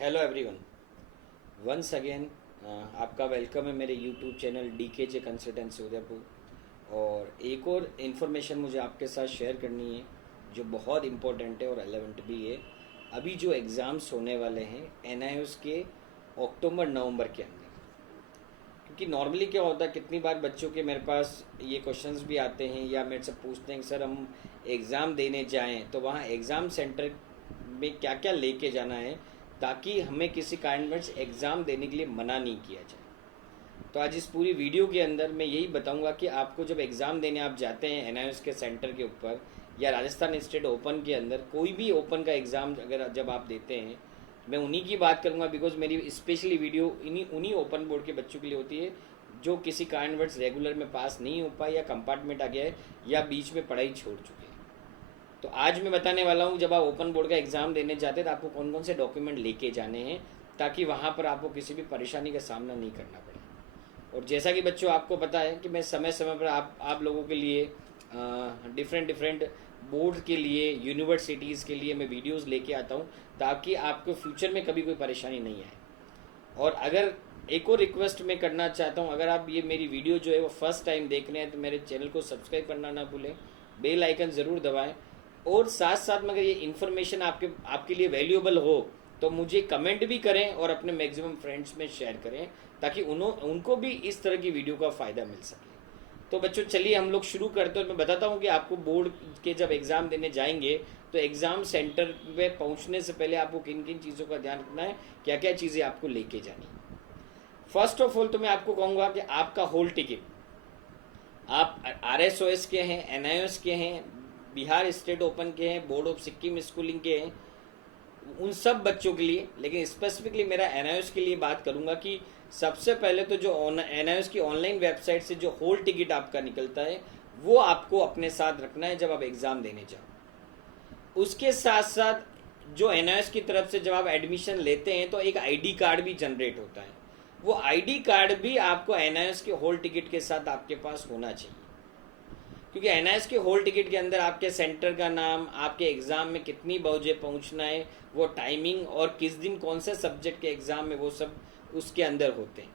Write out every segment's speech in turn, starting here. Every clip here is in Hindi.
हेलो एवरीवन, वंस अगेन आपका वेलकम है मेरे YouTube channel DKJ consultancy Udaipur. और एक और इन्फॉर्मेशन मुझे आपके साथ शेयर करनी है जो बहुत इम्पोर्टेंट है और रेलेवेंट भी है। अभी जो एग्ज़ाम्स होने वाले हैं NIOS के अक्टूबर नवंबर के अंदर, क्योंकि नॉर्मली क्या होता है, कितनी बार बच्चों के मेरे पास ये क्वेश्चंस भी आते हैं या मेरे से पूछते हैं कि सर हम एग्ज़ाम देने जाएं तो वहाँ एग्ज़ाम सेंटर में क्या क्या लेके जाना है ताकि हमें किसी कारणवश एग्ज़ाम देने के लिए मना नहीं किया जाए। तो आज इस पूरी वीडियो के अंदर मैं यही बताऊंगा कि आपको जब एग्ज़ाम देने आप जाते हैं NIOS के सेंटर के ऊपर या राजस्थान स्टेट ओपन के अंदर कोई भी ओपन का एग्ज़ाम अगर जब आप देते हैं, मैं उन्हीं की बात करूंगा बिकॉज मेरी स्पेशली वीडियो इन्हीं उन्हीं ओपन बोर्ड के बच्चों के लिए होती है जो किसी कारणवश रेगुलर में पास नहीं हो पाए या कंपार्टमेंट आ गया है या बीच में पढ़ाई छोड़ चुके हैं। तो आज मैं बताने वाला हूँ जब आप ओपन बोर्ड का एग्ज़ाम देने जाते हैं तो आपको कौन कौन से डॉक्यूमेंट लेके जाने हैं ताकि वहाँ पर आपको किसी भी परेशानी का सामना नहीं करना पड़े। और जैसा कि बच्चों आपको पता है कि मैं समय समय पर आप लोगों के लिए डिफरेंट डिफरेंट बोर्ड के लिए यूनिवर्सिटीज़ के लिए मैं वीडियोस लेके आता हूँ ताकि आपको फ्यूचर में कभी कोई परेशानी नहीं आए। और अगर एक और रिक्वेस्ट मैं करना चाहता हूँ, अगर आप ये मेरी वीडियो जो है वो फर्स्ट टाइम देख रहे हैं तो मेरे चैनल को सब्सक्राइब करना ना भूलें, बेल आइकन ज़रूर दबाएं और साथ साथ में अगर ये इन्फॉर्मेशन आपके लिए वैल्यूएबल हो तो मुझे कमेंट भी करें और अपने मैक्सिमम फ्रेंड्स में शेयर करें ताकि उनको भी इस तरह की वीडियो का फ़ायदा मिल सके। तो बच्चों चलिए हम लोग शुरू करते हैं और मैं बताता हूँ कि आपको बोर्ड के जब एग्ज़ाम देने जाएंगे तो एग्ज़ाम सेंटर पे पहुँचने से पहले आपको किन किन चीज़ों का ध्यान रखना है, क्या क्या चीज़ें आपको लेके जानी है। फर्स्ट ऑफ ऑल तो मैं आपको कहूँगा कि आपका होल टिकट, आप RSOS के हैं, NIOS के हैं, बिहार स्टेट ओपन के हैं, बोर्ड ऑफ सिक्किम स्कूलिंग के हैं, उन सब बच्चों के लिए, लेकिन स्पेसिफिकली मेरा NIOS के लिए बात करूंगा कि सबसे पहले तो जो NIOS की ऑनलाइन वेबसाइट से जो होल टिकट आपका निकलता है वो आपको अपने साथ रखना है जब आप एग्ज़ाम देने जाओ। उसके साथ साथ जो NIOS की तरफ से जब आप एडमिशन लेते हैं तो एक ID कार्ड भी जनरेट होता है, वो ID कार्ड भी आपको NIOS के होल टिकट के साथ आपके पास होना चाहिए, क्योंकि NIOS के होल टिकट के अंदर आपके सेंटर का नाम, आपके एग्ज़ाम में कितनी बजे पहुंचना है, वो टाइमिंग और किस दिन कौन से सब्जेक्ट के एग्ज़ाम में, वो सब उसके अंदर होते हैं।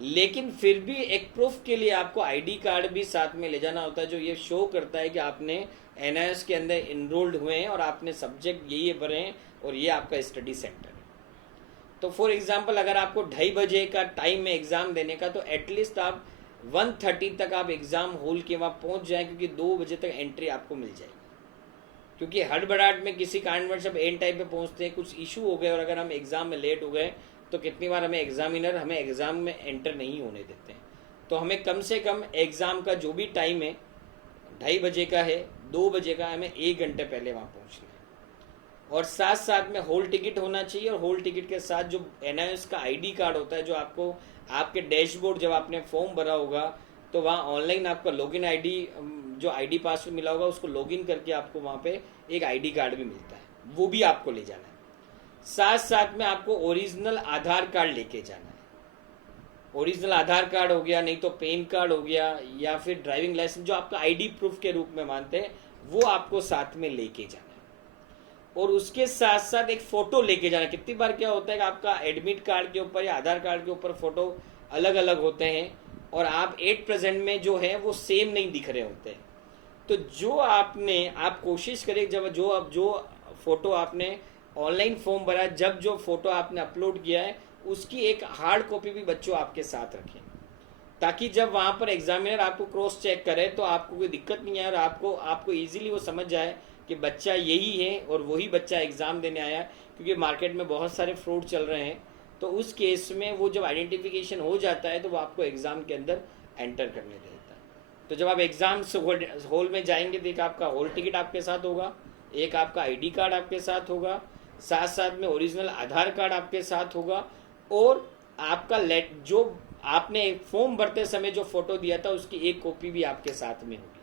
लेकिन फिर भी एक प्रूफ के लिए आपको ID कार्ड भी साथ में ले जाना होता है जो ये शो करता है कि आपने NIOS के अंदर इनरोल्ड हुए हैं और आपने सब्जेक्ट ये भरे हैं और ये आपका स्टडी सेंटर है। तो फॉर एग्जाम्पल अगर आपको 2:30 बजे का टाइम है एग्ज़ाम देने का तो एटलीस्ट आप 1:30 तक आप एग्ज़ाम हॉल के वहाँ पहुँच जाएं, क्योंकि 2 बजे तक एंट्री आपको मिल जाएगी। क्योंकि हड़बड़ाहट में किसी कारणवश जब एंड टाइम पे पहुँचते हैं, कुछ इशू हो गए और अगर हम एग्ज़ाम में लेट हो गए तो कितनी बार हमें एग्ज़ाम में एंटर नहीं होने देते हैं। तो हमें कम से कम एग्ज़ाम का जो भी टाइम है 2:30 बजे का है, 2 बजे का, हमें 1 घंटे पहले वहाँ पहुँचना है। और साथ साथ में होल टिकट होना चाहिए और होल टिकट के साथ जो NIOS का ID कार्ड होता है जो आपको आपके डैशबोर्ड जब आपने फॉर्म भरा होगा तो वहाँ ऑनलाइन आपका लॉगिन ID, जो ID पासवर्ड मिला होगा उसको लॉगिन करके आपको वहाँ पे एक ID कार्ड भी मिलता है, वो भी आपको ले जाना है। साथ साथ में आपको ओरिजिनल आधार कार्ड लेके जाना है। ओरिजिनल आधार कार्ड हो गया, नहीं तो पैन कार्ड हो गया या फिर ड्राइविंग लाइसेंस जो आपका ID प्रूफ के रूप में मानते हैं वो आपको साथ में लेके जाना है। और उसके साथ साथ एक फ़ोटो लेके जाना। कितनी बार क्या होता है कि आपका एडमिट कार्ड के ऊपर या आधार कार्ड के ऊपर फ़ोटो अलग अलग होते हैं और आप एट प्रेजेंट में जो है वो सेम नहीं दिख रहे होते हैं। तो जो आप कोशिश करें जो फ़ोटो आपने ऑनलाइन फॉर्म भरा, जब जो फ़ोटो आपने अपलोड किया है उसकी एक हार्ड कॉपी भी बच्चों आपके साथ रखें ताकि जब वहाँ पर एग्जामिनर आपको क्रॉस चेक करे तो आपको कोई दिक्कत नहीं आए और आपको ईजिली वो समझ जाए कि बच्चा यही है और वही बच्चा एग्ज़ाम देने आया है। क्योंकि मार्केट में बहुत सारे फ्रॉड चल रहे हैं, तो उस केस में वो जब आइडेंटिफिकेशन हो जाता है तो वो आपको एग्ज़ाम के अंदर एंटर करने देता है। तो जब आप एग्ज़ाम हॉल में जाएंगे तो एक आपका हॉल टिकट आपके साथ होगा, एक आपका ID कार्ड आपके साथ होगा, साथ साथ में ओरिजिनल आधार कार्ड आपके साथ होगा और आपका जो आपने फॉर्म भरते समय जो फ़ोटो दिया था उसकी एक कॉपी भी आपके साथ में होगी।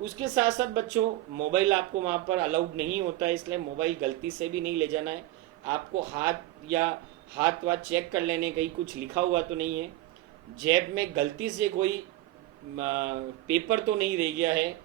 उसके साथ साथ बच्चों मोबाइल आपको वहाँ पर अलाउड नहीं होता है, इसलिए मोबाइल गलती से भी नहीं ले जाना है। आपको हाथ वाथ चेक कर लेने, कहीं कुछ लिखा हुआ तो नहीं है, जेब में गलती से कोई पेपर तो नहीं रह गया है,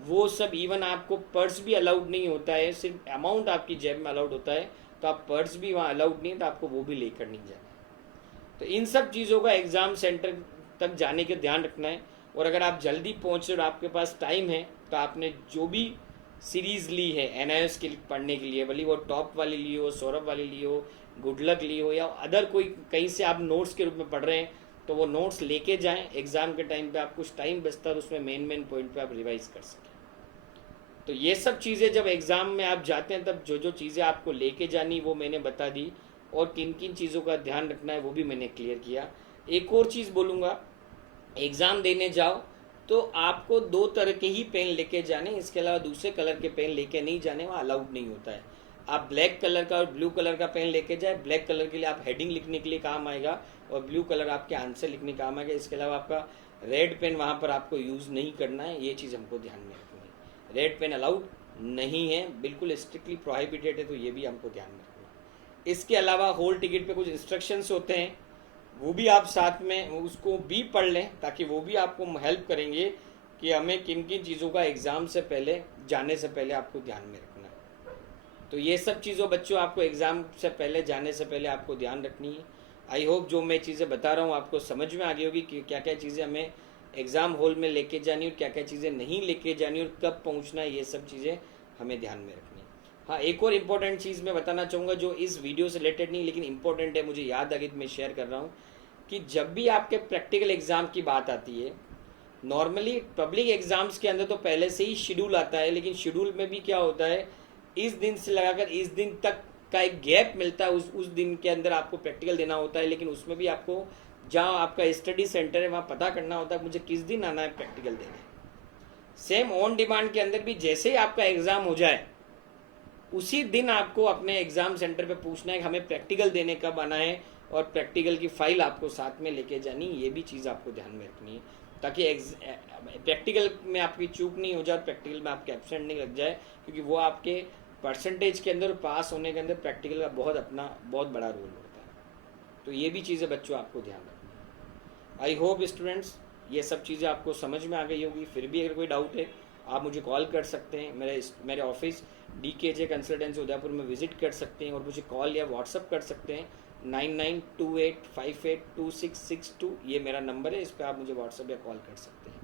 वो सब। इवन आपको पर्स भी अलाउड नहीं होता है, सिर्फ अमाउंट आपकी जेब में अलाउड होता है तो आप पर्स भी वहाँ अलाउड नहीं है, तो आपको वो भी लेकर नहीं जाना। तो इन सब चीज़ों का एग्ज़ाम सेंटर तक जाने के ध्यान रखना है। और अगर आप जल्दी पहुँच रहे हो और आपके पास टाइम है, तो आपने जो भी सीरीज़ ली है NIOS के पढ़ने के लिए, भले वो टॉप वाली ली हो, सौरभ वाली ली हो, गुड लक ली हो, या अदर कोई कहीं से आप नोट्स के रूप में पढ़ रहे हैं, तो वो नोट्स लेके जाएं। एग्ज़ाम के टाइम पे आप कुछ टाइम बचता है, उसमें मेन पॉइंट पे आप रिवाइज कर सकें। तो ये सब चीज़ें जब एग्ज़ाम में आप जाते हैं, तब जो जो चीज़ें आपको लेके जानी वो मैंने बता दी, और किन किन चीज़ों का ध्यान रखना है वो भी मैंने क्लियर किया। एक और चीज़ बोलूँगा, एग्ज़ाम देने जाओ तो आपको 2 तरह के ही पेन लेके जाने, इसके अलावा दूसरे कलर के पेन लेके नहीं जाने, वहाँ अलाउड नहीं होता है। आप ब्लैक कलर का और ब्लू कलर का पेन लेके जाए। ब्लैक कलर के लिए आप हेडिंग लिखने के लिए काम आएगा, और ब्लू कलर आपके आंसर लिखने का काम आएगा। इसके अलावा आपका रेड पेन वहाँ पर आपको यूज़ नहीं करना है, ये चीज़ हमको ध्यान में रखनी है। रेड पेन अलाउड नहीं है, बिल्कुल स्ट्रिक्टली प्रोहिबिटेड है, तो ये भी हमको ध्यान में रखना है। इसके अलावा होल टिकट पे कुछ इंस्ट्रक्शंस होते हैं, वो भी आप साथ में उसको भी पढ़ लें, ताकि वो भी आपको हेल्प करेंगे कि हमें किन किन चीज़ों का एग्ज़ाम से पहले, जाने से पहले आपको ध्यान में रखना है। तो ये सब चीज़ों बच्चों आपको एग्ज़ाम से पहले, जाने से पहले आपको ध्यान रखनी है। आई होप जो मैं चीज़ें बता रहा हूँ आपको समझ में आ गई होगी कि क्या क्या चीज़ें हमें एग्ज़ाम हॉल में लेके जानी और क्या क्या चीज़ें नहीं लेके जानी, और कब पहुँचना है, ये सब चीज़ें हमें ध्यान में रखनी है। हाँ, एक और इम्पोर्टेंट चीज़ मैं बताना चाहूँगा, जो इस वीडियो से रिलेटेड नहीं लेकिन इंपॉर्टेंट है, मुझे याद आ गई तो मैं शेयर कर रहा हूँ, कि जब भी आपके प्रैक्टिकल एग्ज़ाम की बात आती है, नॉर्मली पब्लिक एग्ज़ाम्स के अंदर तो पहले से ही शेड्यूल आता है, लेकिन शेड्यूल में भी क्या होता है, इस दिन से लगाकर इस दिन तक का एक गैप मिलता है, उस दिन के अंदर आपको प्रैक्टिकल देना होता है। लेकिन उसमें भी आपको जहाँ आपका स्टडी सेंटर है वहाँ पता करना होता है मुझे किस दिन आना है प्रैक्टिकल देने। सेम ऑन डिमांड के अंदर भी जैसे ही आपका एग्ज़ाम हो जाए, उसी दिन आपको अपने एग्ज़ाम सेंटर पे पूछना है कि हमें प्रैक्टिकल देने कब आना है, और प्रैक्टिकल की फाइल आपको साथ में लेके जानी। ये भी चीज़ आपको ध्यान में रखनी है, ताकि प्रैक्टिकल में आपकी चूक नहीं हो जाए, प्रैक्टिकल में आपके एब्सेंट नहीं लग जाए, क्योंकि वो आपके परसेंटेज के अंदर, पास होने के अंदर प्रैक्टिकल का बहुत बड़ा रोल होता है। तो ये भी चीज़ें बच्चों आपको ध्यान रखनी है। आई होप स्टूडेंट्स ये सब चीज़ें आपको समझ में आ गई होगी। फिर भी अगर कोई डाउट है आप मुझे कॉल कर सकते हैं, मेरे ऑफिस DKJ कंसल्टेंसी उदयपुर में विजिट कर सकते हैं, और मुझे कॉल या व्हाट्सअप कर सकते हैं 9928582662। ये मेरा नंबर है, इस पर आप मुझे व्हाट्सअप या कॉल कर सकते हैं।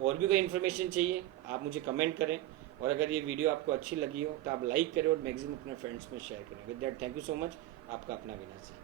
और भी कोई इन्फॉर्मेशन चाहिए आप मुझे कमेंट करें, और अगर ये वीडियो आपको अच्छी लगी हो तो आप लाइक करें और मैक्सिमम अपने फ्रेंड्स में शेयर करें। With that thank you so much. आपका अपना विनाश है।